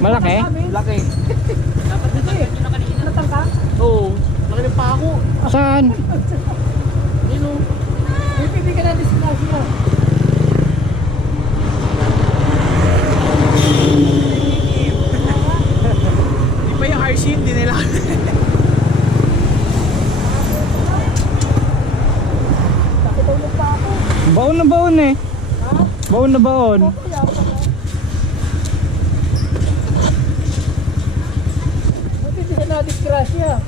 Malaki? Laki. Dapat natanggal nyo na kanina. Natanggal? Oo. Laki ng pako. Saan? Yun o. Pipibigyan natin sila siya. Di pa yung RC, hindi nila. Nakitulog pa ako. Baon na baon eh. Ha? Baon na baon. Buti di ka na-disgrasya.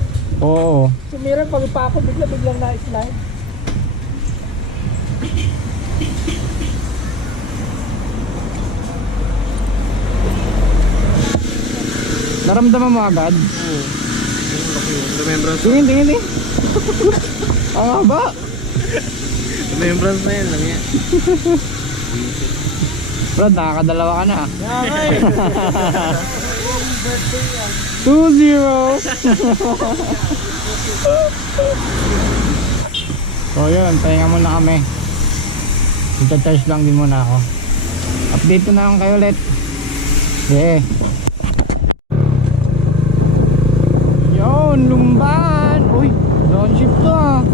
Oo. Si Meron pag pa ako biglang na-slide. Naramdaman mo agad? Oo. Remembrance. Tingin, tingin eh. Ang haba. Remembrance na yan lang yan. Brad, nakakadalawa ka na. Okay. 2-0. So yun, pahinga muna kami. Ita-charge lang din muna ako. Update ko na lang kayo ulit. Yeah. Yun, lumban. Uy, downshift to ah.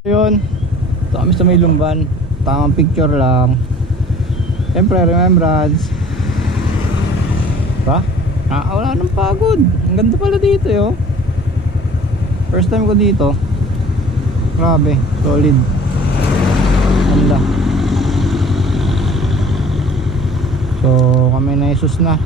Yun, ito kami sa may lumban. Tamang picture lang. Siyempre, remembrance. Ba? Wala nang pagod. Ang ganda pala dito yo. First time ko dito. Grabe, solid. Ganda. So, kami na isus na.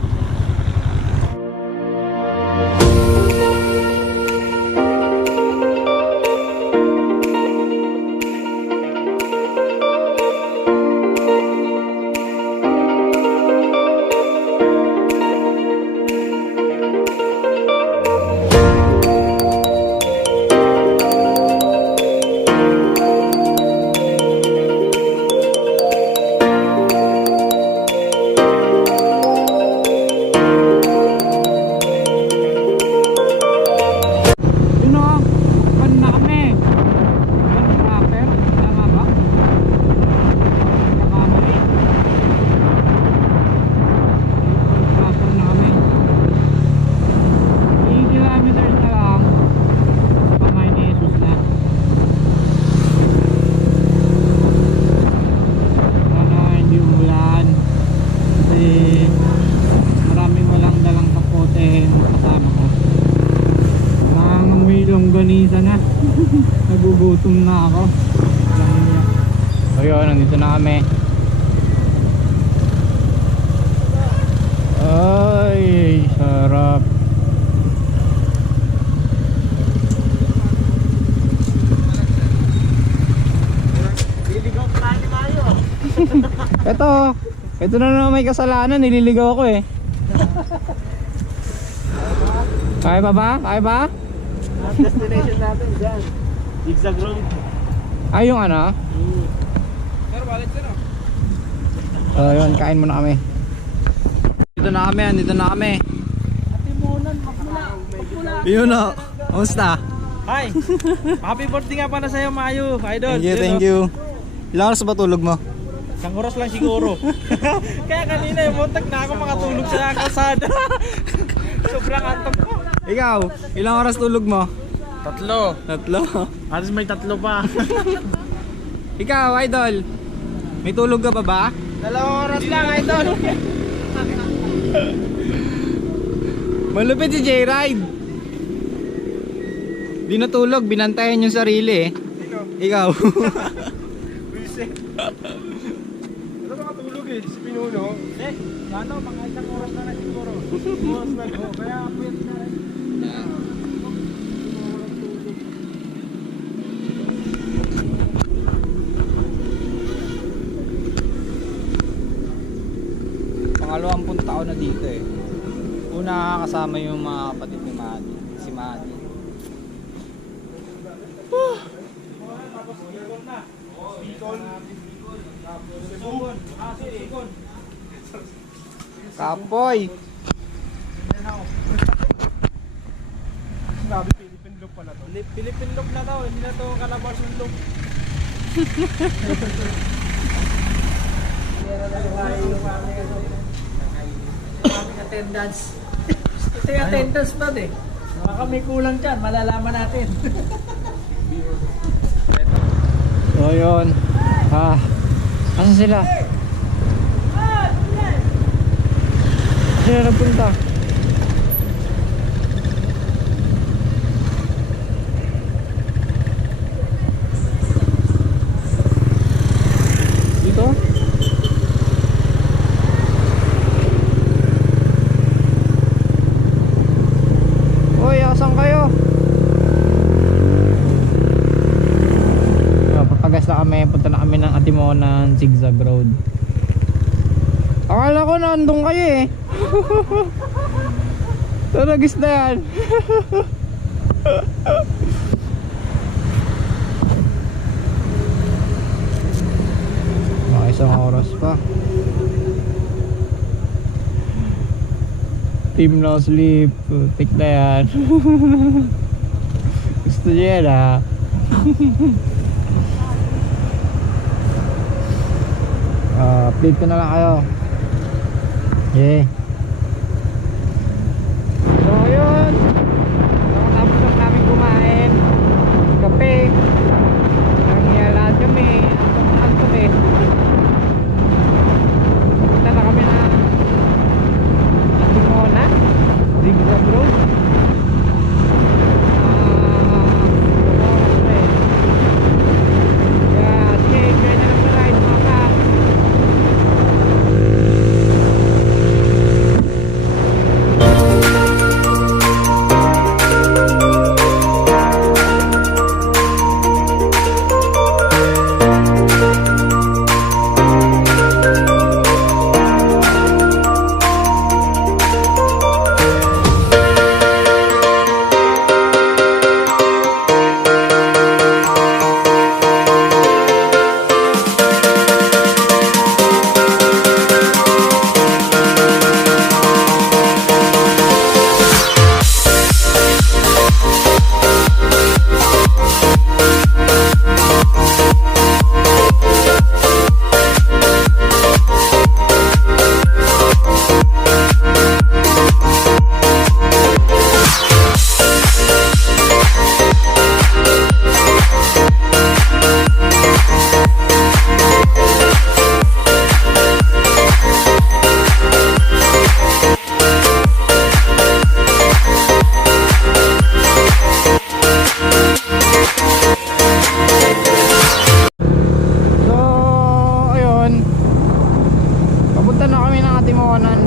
Nagugutom na ako. Ayun, nandito na kami. Ay, sarap. Liligaw pa tayo tayo. Ito na naman may kasalanan, nililigaw ako eh. Kaya pa ba? Kaya ba? Ang destination natin dyan. Zigzag road. Ay, yung ano? Sir, balik sir. Ayun, kain muna kami. Dito na kami, andito na kami. Atimunan, magmula. Yun o, kamusta? Hi! Happy birthday nga pala sa'yo, Mayo, idol. Thank you. Ilang oras ba tulog mo? Isang oras lang siguro. Kaya kanina yung muntak na ako makatulog sa kalsada. Sobrang antok ko. Ikaw, ilang oras tulog mo? Tatlo. Alas may tatlo pa. Ikaw, idol, may tulog ka pa ba? 2 oras lang, idol. Malupit si J-Ride. Di natulog, binantayan yung sarili eh. Ikaw. Reset. Ito makatulog eh, si Pinuno. Ano, mga 1 oras na siguro. 1 oras na. Kaya pwede na rin. Pangalawang taon na dito eh. Una kasama yung mga kapatid ni Madi, si Madi. Kapoy. Grabe, Philippine look pala to. Philippine look na to, hindi na to Calabarzon look. Attendance. Ito yung attendance pa eh. Baka may kulang dyan, malalaman natin. So yun. Asan sila? Sila nagpunta? Dito? Uy, asan kayo? Papagas na kami, punta na kami ng Atimonan Zigzag Road. Akala ko nandun kayo eh. Taragis na yan. Mga isang oras pa. Team no sleep. Putik na yan. Gusto niya yan ha. Update ko na lang kayo. Yeah. So yun, nakatapos lang namin kumain kape, nangyayalahan kami, antok eh. Punta na kami na Atimona Zigzag Road.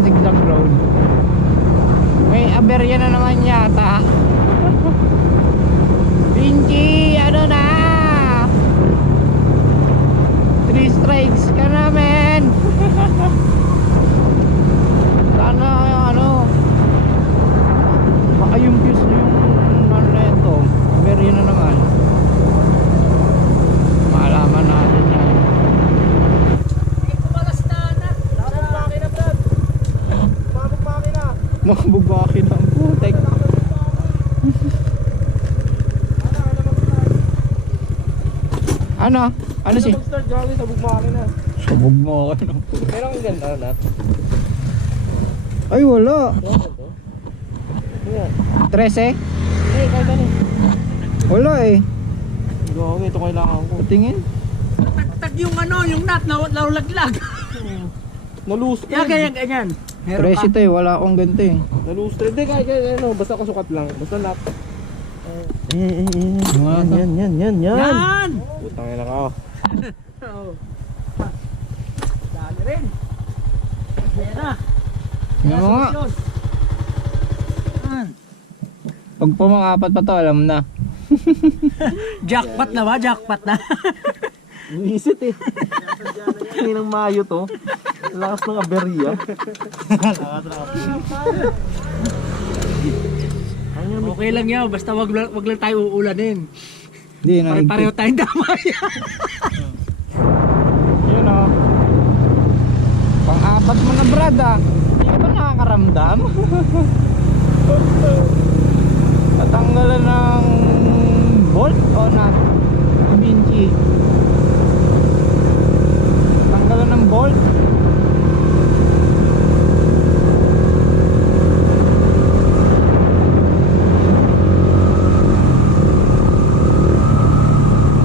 Zigzag Road. May Aberya na naman yata. Pinky, ano na? 3 strikes ka na, men. Sana yung ano, baka yung fuse yung ano na ito, Aberya na naman. Maalaman natin yan. Mabugbakin ang putek. Ano? Ano si? Mag-start gawin sa bugmakin na. Sabog mo ako ng putek. Meron kang ganda na. Ay wala. 13? Eh, kahit ano. Wala eh. Gawin, ito kailangan ko. Tingin. Tag yung ano, yung nut na laglag. Nalustred. Yan, ganyan. 13 to eh, wala akong ganito eh. Nalustred. Hindi, kahit ano, basta kasukat lang. Basta lap. Yan. Yan! Putang ina ka. Oo. Dali rin. Yan na. Yan mo nga. Pag pumakapat pa to, alam na. Jackpot na ba? Jackpot na. Visit eh. Kaninang Mayo to. Lakas ng Aberya. Okay lang yan, basta wag lang tayo uulanin. Hindi na. Pareho tayong damay. Yun o. Pang-apat mo na brad ah. Hindi ka ba nakakaramdam? Natanggal na nut, Vinci. Tanggalan ng bolt.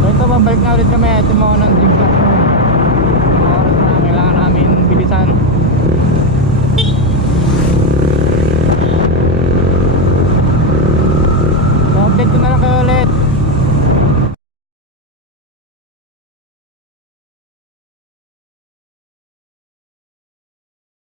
So ito, babalik na ulit kami. Ito mo ng